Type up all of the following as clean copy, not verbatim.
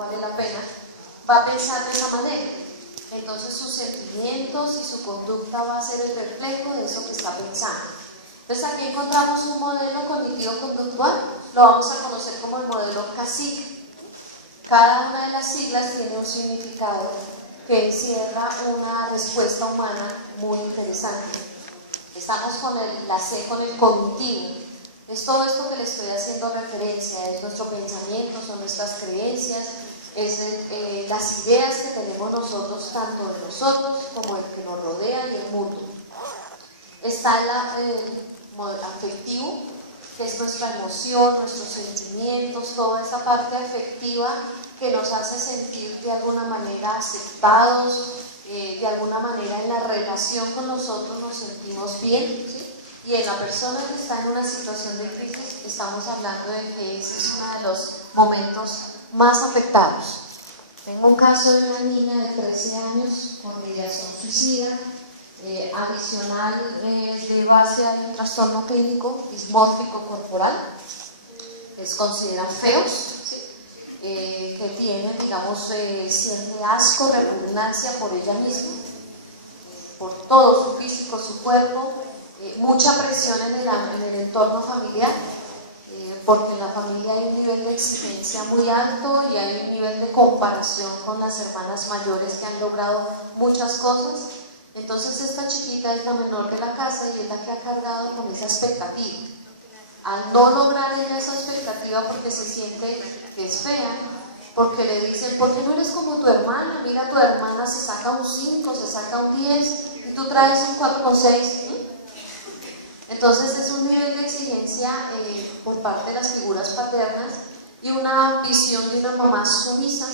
vale la pena, va a pensar de esa manera. Entonces sus sentimientos y su conducta va a ser el reflejo de eso que está pensando. Entonces aquí encontramos un modelo cognitivo-conductual, lo vamos a conocer como el modelo CASIC. Cada una de las siglas tiene un significado que encierra una respuesta humana muy interesante. Estamos con la C, con el cognitivo. Es todo esto que le estoy haciendo referencia, es nuestro pensamiento, son nuestras creencias, es las ideas que tenemos nosotros, tanto de nosotros como el que nos rodea y el mundo. Está el afectivo, que es nuestra emoción, nuestros sentimientos, toda esa parte afectiva que nos hace sentir de alguna manera aceptados, de alguna manera en la relación con nosotros nos sentimos bien, ¿sí? Y en la persona que está en una situación de crisis estamos hablando de que ese es uno de los momentos más afectados. Tengo un caso de una niña de 13 años con ideación suicida. Adicional de base hay un trastorno clínico dismórfico corporal, que se consideran feos, ¿sí? Que tienen, digamos, siente asco, repugnancia por ella misma, por todo su físico, su cuerpo, mucha presión en el entorno familiar, porque en la familia hay un nivel de exigencia muy alto y hay un nivel de comparación con las hermanas mayores que han logrado muchas cosas. Entonces esta chiquita es la menor de la casa y es la que ha cargado con esa expectativa. Al no lograr ella esa expectativa porque se siente que es fea, porque le dicen, ¿por qué no eres como tu hermana? Mira, tu hermana se saca un 5, se saca un 10 y tú traes un 4,6. Entonces es un nivel de exigencia por parte de las figuras paternas y una visión de una mamá sumisa,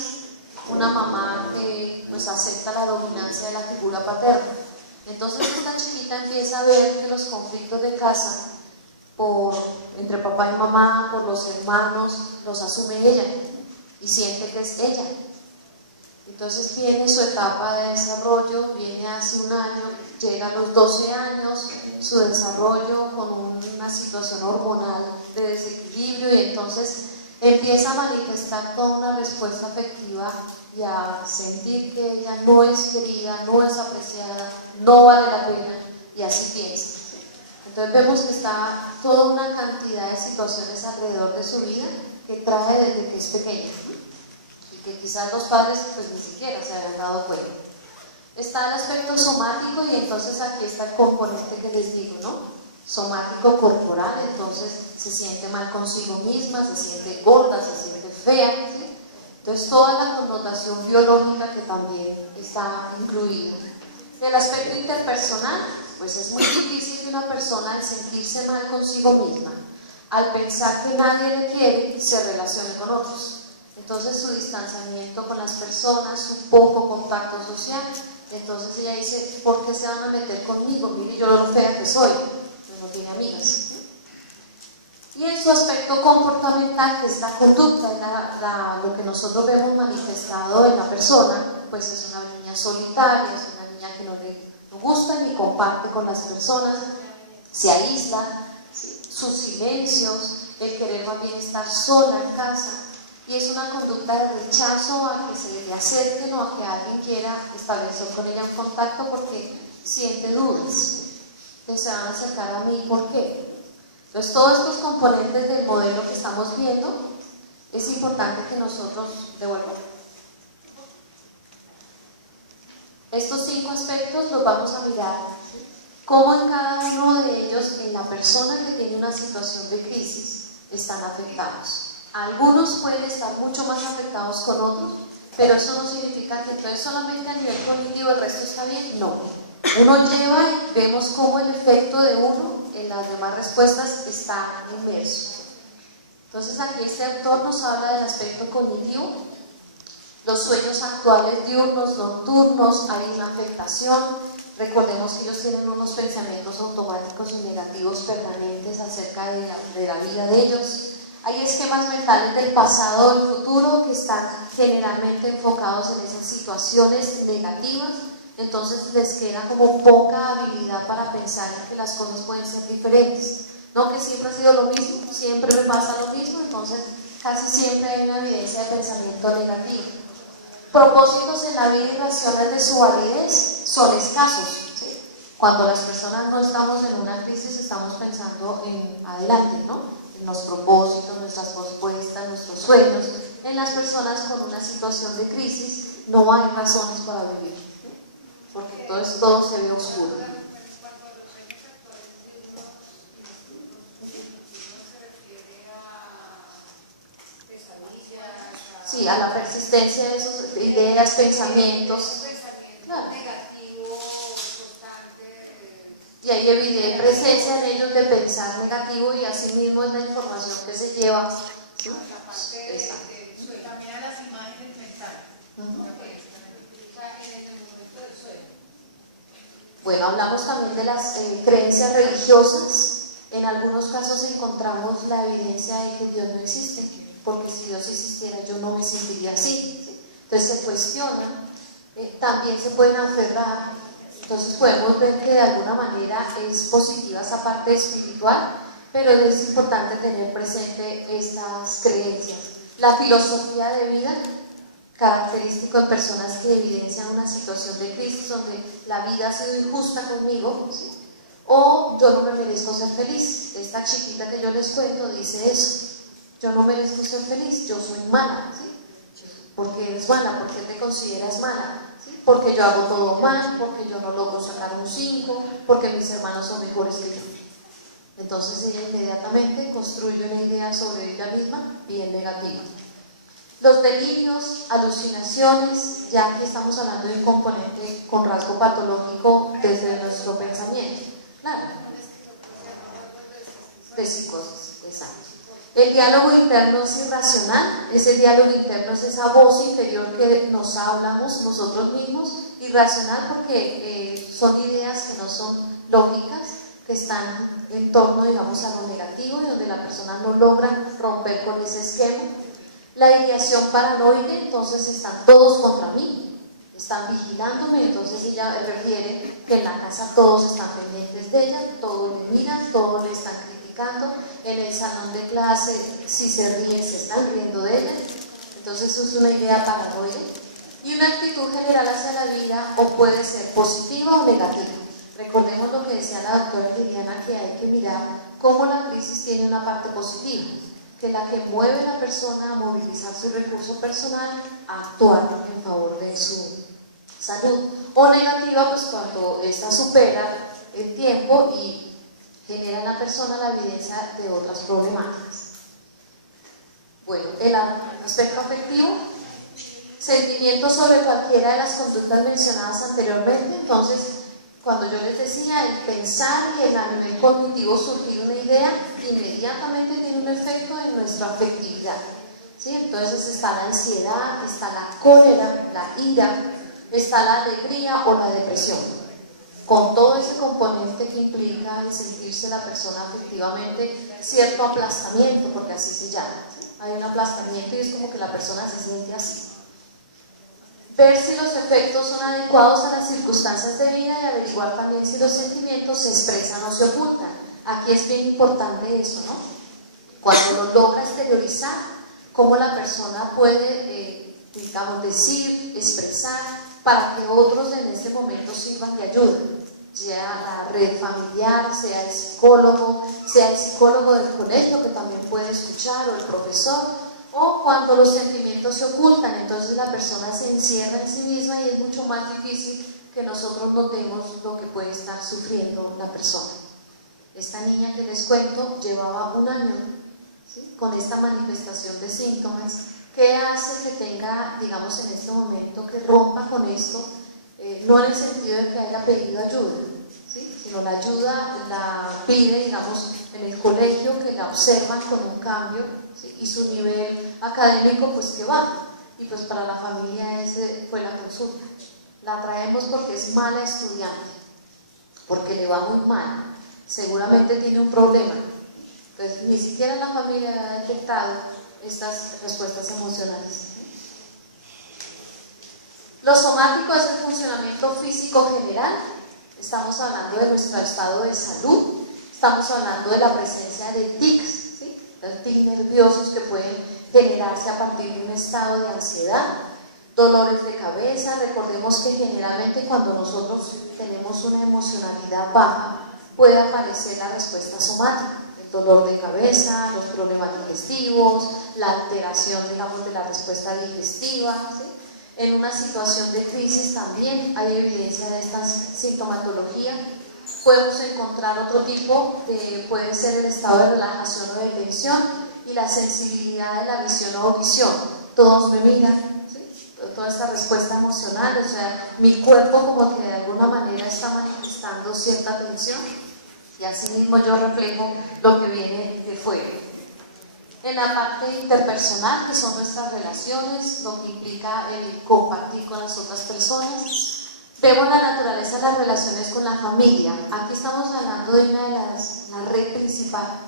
una mamá que pues acepta la dominancia de la figura paterna. Entonces esta chiquita empieza a ver que los conflictos de casa entre papá y mamá, por los hermanos, los asume ella y siente que es ella. Entonces viene su etapa de desarrollo, viene hace un año, llega a los 12 años, su desarrollo con una situación hormonal de desequilibrio y entonces empieza a manifestar toda una respuesta afectiva y a sentir que ella no es querida, no es apreciada, no vale la pena y así piensa. Entonces vemos que está toda una cantidad de situaciones alrededor de su vida que trae desde que es pequeña y que quizás los padres pues ni siquiera se habían dado cuenta. Está el aspecto somático y entonces aquí está el componente que les digo, ¿no? Somático corporal, entonces se siente mal consigo misma, se siente gorda, se siente fea, ¿sí? Entonces toda la connotación biológica que también está incluida. Del aspecto interpersonal, pues es muy difícil que una persona al sentirse mal consigo misma, al pensar que nadie le quiere, se relacione con otros. Entonces su distanciamiento con las personas, su poco contacto social, entonces ella dice, ¿por qué se van a meter conmigo? Mire yo lo fea que soy, no tiene amigas. Y en su aspecto comportamental, que es la conducta, lo que nosotros vemos manifestado en la persona, pues es una niña solitaria, es una niña que no le gusta ni comparte con las personas, se aísla, ¿sí? Sus silencios, el querer más bien estar sola en casa, y es una conducta de rechazo a que se le acerquen o a que alguien quiera establecer con ella un contacto porque siente dudas. Entonces se van a acercar a mí, ¿por qué? Entonces todos estos componentes del modelo que estamos viendo, es importante que nosotros devolvamos. Estos 5 aspectos los vamos a mirar, cómo en cada uno de ellos, en la persona que tiene una situación de crisis, están afectados. Algunos pueden estar mucho más afectados con otros, pero eso no significa que entonces solamente a nivel cognitivo el resto está bien, no. Uno lleva y vemos cómo el efecto de uno en las demás respuestas está inmerso. Entonces aquí este autor nos habla del aspecto cognitivo, los sueños actuales diurnos, nocturnos, hay una afectación. Recordemos que ellos tienen unos pensamientos automáticos y negativos permanentes acerca de la vida de ellos. Hay esquemas mentales del pasado o del futuro que están generalmente enfocados en esas situaciones negativas, entonces les queda como poca habilidad para pensar en que las cosas pueden ser diferentes. No que siempre ha sido lo mismo, siempre me pasa lo mismo, entonces casi siempre hay una evidencia de pensamiento negativo. Propósitos en la vida y razones de su validez son escasos, ¿sí? Cuando las personas no estamos en una crisis, estamos pensando en adelante, ¿no? En los propósitos, nuestras propuestas, nuestros sueños. En las personas con una situación de crisis no hay razones para vivir, porque entonces todo se ve oscuro. Sí, a la persistencia de esas ideas, pensamientos. Claro. Y hay presencia en ellos de pensar negativo y así mismo es la información que se lleva. ¿Sí? También a las imágenes mentales. Bueno, hablamos también de las creencias religiosas. En algunos casos encontramos la evidencia de que Dios no existe, porque si Dios existiera yo no me sentiría así, ¿sí? Entonces se cuestionan, también se pueden aferrar. Entonces podemos ver que de alguna manera es positiva esa parte espiritual, pero es importante tener presente estas creencias. La filosofía de vida, característico de personas que evidencian una situación de crisis donde la vida ha sido injusta conmigo, ¿sí? O yo no me merezco ser feliz. Esta chiquita que yo les cuento dice eso: yo no merezco ser feliz, yo soy mala, ¿sí? ¿Por qué eres mala? ¿Por qué te consideras mala? ¿Sí? Porque yo hago todo mal, porque yo no logro sacar un 5, porque mis hermanos son mejores que yo. Entonces ella inmediatamente construye una idea sobre ella misma bien negativa. Los delirios, alucinaciones, ya aquí estamos hablando de un componente con rasgo patológico desde nuestro pensamiento. Claro. De psicosis, exacto. El diálogo interno es irracional. Ese diálogo interno es esa voz interior que nos hablamos nosotros mismos. Irracional porque son ideas que no son lógicas, que están en torno, digamos, a lo negativo y donde la persona no logra romper con ese esquema. La ideación paranoide, entonces están todos contra mí, están vigilándome. Entonces ella refiere que en la casa todos están pendientes de ella, todos le miran, todos le están criticando. En el salón de clase, si se ríen, se están riendo de ella. Entonces eso es una idea paranoide. Y una actitud general hacia la vida o puede ser positiva o negativa. Recordemos lo que decía la doctora Liliana, que hay que mirar cómo la crisis tiene una parte positiva, que la que mueve a la persona a movilizar su recurso personal, a actuar en favor de su salud. O negativa, pues cuando esta supera el tiempo y genera en la persona la evidencia de otras problemáticas. Bueno, el aspecto afectivo, sentimientos sobre cualquiera de las conductas mencionadas anteriormente. Entonces, cuando yo les decía, el pensar y el a nivel cognitivo surgir una idea, inmediatamente tiene un efecto en nuestra afectividad, ¿sí? Entonces está la ansiedad, está la cólera, la ira, está la alegría o la depresión, con todo ese componente que implica el sentirse la persona afectivamente cierto aplastamiento, porque así se llama, ¿sí? Hay un aplastamiento y es como que la persona se siente así. Ver si los efectos son adecuados a las circunstancias de vida y averiguar también si los sentimientos se expresan o se ocultan. Aquí es bien importante eso, ¿no? Cuando lo logra exteriorizar, cómo la persona puede, digamos, decir, expresar, para que otros en este momento sirvan de ayuda, sea la red familiar, sea el psicólogo del colegio que también puede escuchar, o el profesor. O cuando los sentimientos se ocultan, entonces la persona se encierra en sí misma y es mucho más difícil que nosotros notemos lo que puede estar sufriendo la persona. Esta niña que les cuento llevaba un año, ¿sí?, con esta manifestación de síntomas. ¿Qué hace que tenga, digamos, en este momento que rompa con esto? No en el sentido de que haya pedido ayuda, ¿sí?, sino la ayuda la pide, digamos, en el colegio, que la observan con un cambio, ¿sí?, y su nivel académico pues que baja, y pues para la familia ese fue la consulta. La traemos porque es mala estudiante, porque le va muy mal, seguramente tiene un problema. Entonces ni siquiera la familia ha detectado estas respuestas emocionales. Lo somático es el funcionamiento físico general. Estamos hablando de nuestro estado de salud, estamos hablando de la presencia de tics, ¿sí?, los tics nerviosos que pueden generarse a partir de un estado de ansiedad. Dolores de cabeza, recordemos que generalmente cuando nosotros tenemos una emocionalidad baja, puede aparecer la respuesta somática, el dolor de cabeza, los problemas digestivos, la alteración, digamos, de la respuesta digestiva, ¿sí? En una situación de crisis también hay evidencia de esta sintomatología. Podemos encontrar otro tipo, puede ser el estado de relajación o de tensión y la sensibilidad de la visión o audición. Todos me miran, ¿sí? Toda esta respuesta emocional, o sea, mi cuerpo como que de alguna manera está manifestando cierta tensión y así mismo yo reflejo lo que viene de fuera. En la parte interpersonal, que son nuestras relaciones, lo que implica el compartir con las otras personas, vemos la naturaleza de las relaciones con la familia. Aquí estamos hablando de una de la red principal,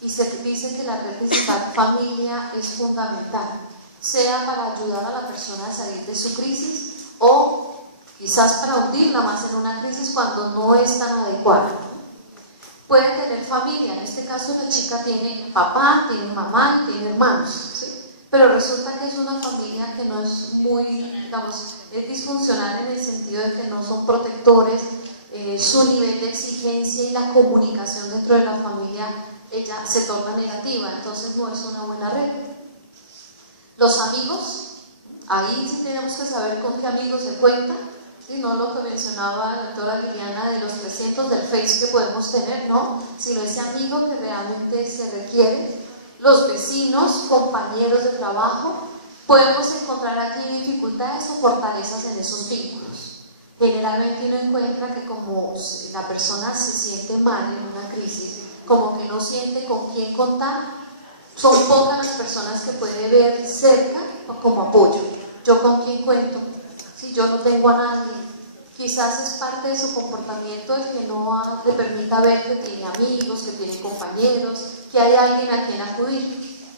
y se dice que la red principal, familia, es fundamental, sea para ayudar a la persona a salir de su crisis o quizás para hundirla más en una crisis cuando no es tan adecuada. Puede tener familia, en este caso la chica tiene papá, tiene mamá y tiene hermanos, ¿sí? Pero resulta que es una familia que no es muy, digamos, es disfuncional en el sentido de que no son protectores, su nivel de exigencia y la comunicación dentro de la familia ella se torna negativa, entonces no es una buena red. Los amigos, ahí sí tenemos que saber con qué amigos se cuenta, ¿sí? No lo que mencionaba la doctora Liliana de los 300 del Face que podemos tener, no, sino ese amigo que realmente se requiere. Los vecinos, compañeros de trabajo, podemos encontrar aquí dificultades o fortalezas en esos vínculos. Generalmente uno encuentra que como la persona se siente mal en una crisis, como que no siente con quién contar, son pocas las personas que puede ver cerca como apoyo. ¿Yo con quién cuento? Si yo no tengo a nadie, quizás es parte de su comportamiento el que no le permita ver que tiene amigos, que tiene compañeros, que hay alguien a quien acudir.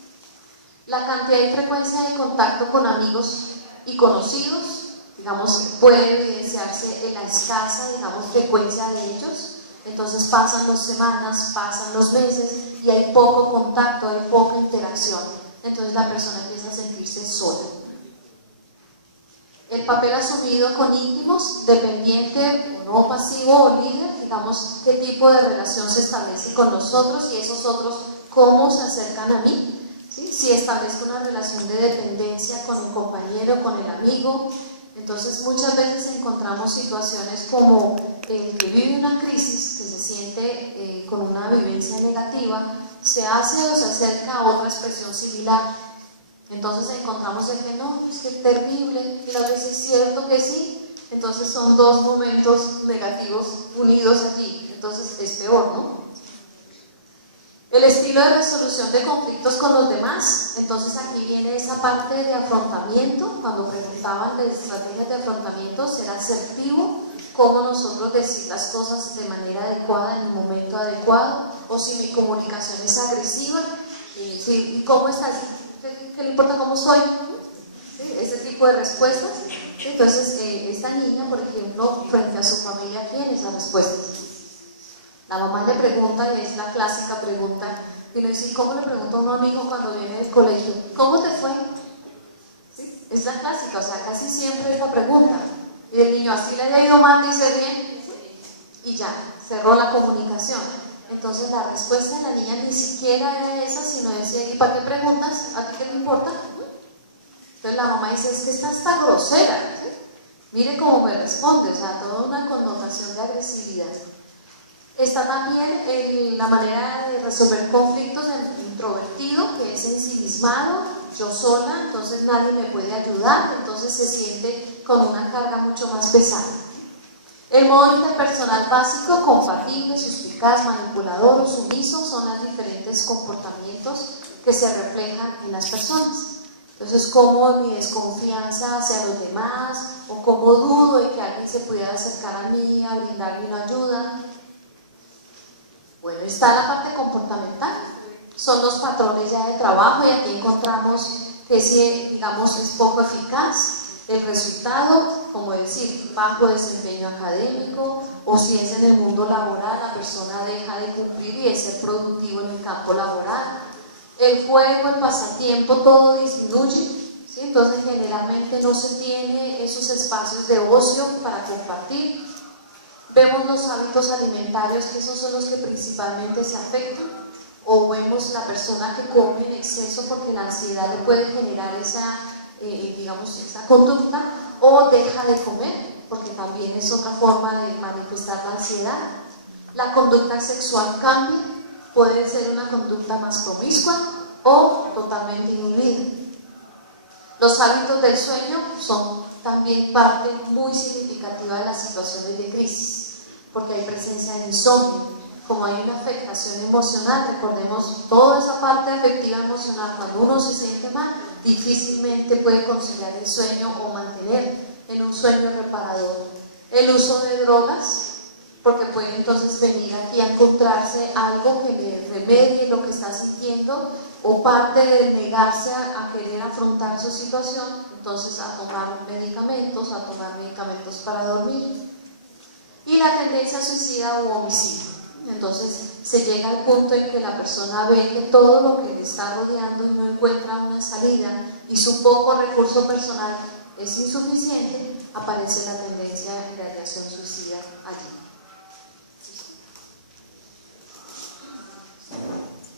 La cantidad y frecuencia de contacto con amigos y conocidos, digamos, puede evidenciarse en la escasa, digamos, frecuencia de ellos. Entonces pasan las semanas, pasan los meses y hay poco contacto, hay poca interacción. Entonces la persona empieza a sentirse sola. El papel asumido con íntimos, dependiente o no pasivo o líder, digamos, qué tipo de relación se establece con nosotros y esos otros cómo se acercan a mí, ¿sí? Si establezco una relación de dependencia con el compañero, con el amigo. Entonces muchas veces encontramos situaciones como el que vive una crisis, que se siente con una vivencia negativa, se hace o se acerca a otra expresión similar. Entonces encontramos el que no, es que es terrible, y a veces es cierto que sí, entonces son dos momentos negativos unidos aquí, entonces es peor, ¿no? El estilo de resolución de conflictos con los demás, entonces aquí viene esa parte de afrontamiento, cuando preguntaban de estrategias de afrontamiento, ser asertivo, cómo nosotros decir las cosas de manera adecuada en el momento adecuado, o si mi comunicación es agresiva, ¿cómo estás? ¿Qué le importa cómo soy? ¿Sí? Ese tipo de respuestas. ¿Sí? Entonces, esta niña, por ejemplo, frente a su familia, tiene esas respuestas. La mamá le pregunta, y es la clásica pregunta, y le dice, ¿cómo le pregunta a un amigo cuando viene del colegio? ¿Cómo te fue? ¿Sí? Es la clásica, o sea, casi siempre es la pregunta. Y el niño, así le haya ido mal, dice bien, y ya, cerró la comunicación. Entonces la respuesta de la niña ni siquiera era esa, sino decía, ¿y para qué preguntas? ¿A ti qué te importa? Entonces la mamá dice, es que estás tan grosera, ¿sí? Mire cómo me responde, o sea, toda una connotación de agresividad. Está también la manera de resolver conflictos en introvertido, que es ensimismado, yo sola, entonces nadie me puede ayudar, entonces se siente con una carga mucho más pesada. El modo interpersonal básico, compatible, suspicaz, manipulador o sumiso, son los diferentes comportamientos que se reflejan en las personas. Entonces, cómo mi desconfianza hacia los demás, o cómo dudo de que alguien se pudiera acercar a mí, a brindarme una ayuda. Bueno, está la parte comportamental, son los patrones ya de trabajo, y aquí encontramos que si, digamos, es poco eficaz. El resultado, como decir, bajo desempeño académico, o si es en el mundo laboral, la persona deja de cumplir y de ser productivo en el campo laboral. El juego, el pasatiempo, todo disminuye, ¿sí? Entonces generalmente no se tiene esos espacios de ocio para compartir. Vemos los hábitos alimentarios, que esos son los que principalmente se afectan, o vemos la persona que come en exceso porque la ansiedad le puede generar esa, digamos, esa conducta, o deja de comer, porque también es otra forma de manifestar la ansiedad. La conducta sexual cambia, puede ser una conducta más promiscua o totalmente inhibida. Los hábitos del sueño son también parte muy significativa de las situaciones de crisis, porque hay presencia de insomnio. Como hay una afectación emocional, recordemos toda esa parte afectiva emocional, cuando uno se siente mal, difícilmente puede conciliar el sueño o mantener en un sueño reparador. El uso de drogas, porque puede entonces venir aquí a encontrarse algo que le remedie lo que está sintiendo, o parte de negarse a querer afrontar su situación, entonces a tomar medicamentos para dormir. Y la tendencia suicida u homicidio. Entonces se llega al punto en que la persona ve que todo lo que le está rodeando y no encuentra una salida y su poco recurso personal es insuficiente, aparece la tendencia de la ideación suicida allí.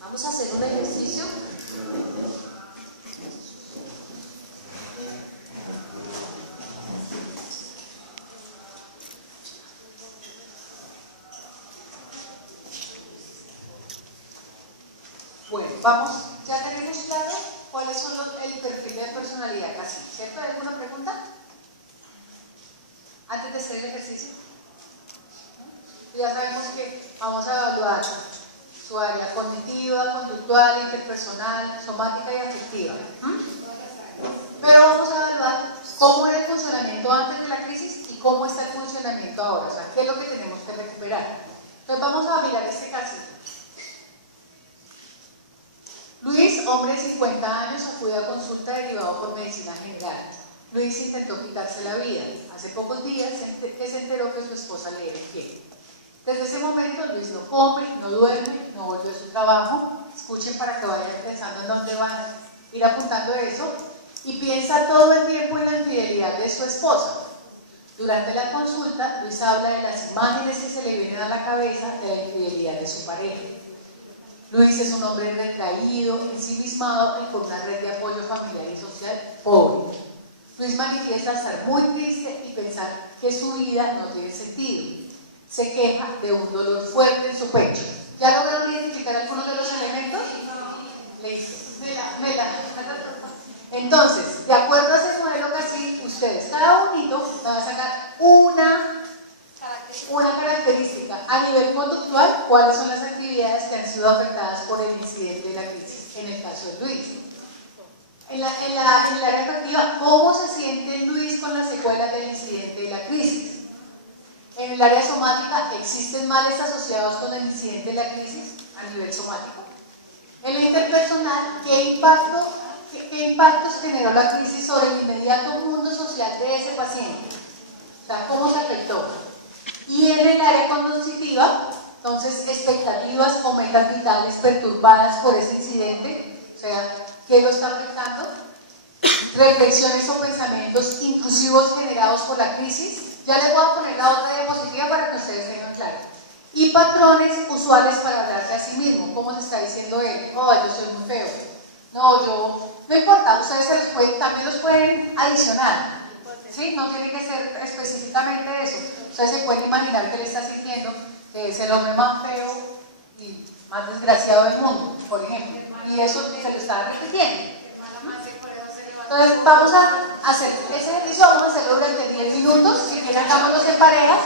Vamos a hacer un ejercicio. Bueno, vamos, ya tenemos claro cuáles son el perfil de personalidad casi, ¿cierto? ¿Hay alguna pregunta? Antes de hacer el ejercicio. Ya sabemos que vamos a evaluar su área cognitiva, conductual, interpersonal, somática y afectiva. Pero vamos a evaluar cómo era el funcionamiento antes de la crisis y cómo está el funcionamiento ahora, o sea, qué es lo que tenemos que recuperar. Entonces vamos a mirar este caso. Luis, hombre de 50 años, acude a consulta derivado por medicina general. Luis intentó quitarse la vida. Hace pocos días que se enteró que su esposa le era infiel. Desde ese momento Luis no come, no duerme, no volvió a su trabajo. Escuchen para que vayan pensando en dónde van a ir apuntando eso. Y piensa todo el tiempo en la infidelidad de su esposa. Durante la consulta, Luis habla de las imágenes que se le vienen a la cabeza de la infidelidad de su pareja. Luis es un hombre retraído, ensimismado y con una red de apoyo familiar y social pobre. Luis manifiesta estar muy triste y pensar que su vida no tiene sentido. Se queja de un dolor fuerte en su pecho. ¿Ya lograron identificar algunos de los elementos? Listo. Entonces, de acuerdo a ese modelo casi, ustedes, cada unito va a sacar una característica. A nivel conductual, ¿cuáles son las actividades que han sido afectadas por el incidente de la crisis? En el caso de Luis. En el área afectiva, ¿cómo se siente Luis con las secuelas del incidente de la crisis? En el área somática, ¿existen males asociados con el incidente de la crisis a nivel somático? En lo interpersonal, ¿qué impactos generó la crisis sobre el inmediato mundo social de ese paciente? O sea, ¿cómo se afectó? Y en el área cognitiva, entonces, expectativas o metas vitales perturbadas por ese incidente, o sea, ¿qué lo está afectando? Reflexiones o pensamientos intrusivos generados por la crisis. Ya les voy a poner la otra diapositiva para que ustedes tengan claro. Y patrones usuales para hablarse a sí mismo. ¿Cómo se está diciendo él? Oh, yo soy muy feo. No importa, ustedes también los pueden adicionar. ¿Sí? No tiene que ser específicamente eso. Ustedes se pueden imaginar que le está sintiendo que es el hombre más feo y más desgraciado del mundo, por ejemplo. Y eso se lo está repitiendo. Entonces vamos a hacer ese ejercicio, vamos a hacerlo durante 10 minutos. Si quieren, hagámoslo en parejas.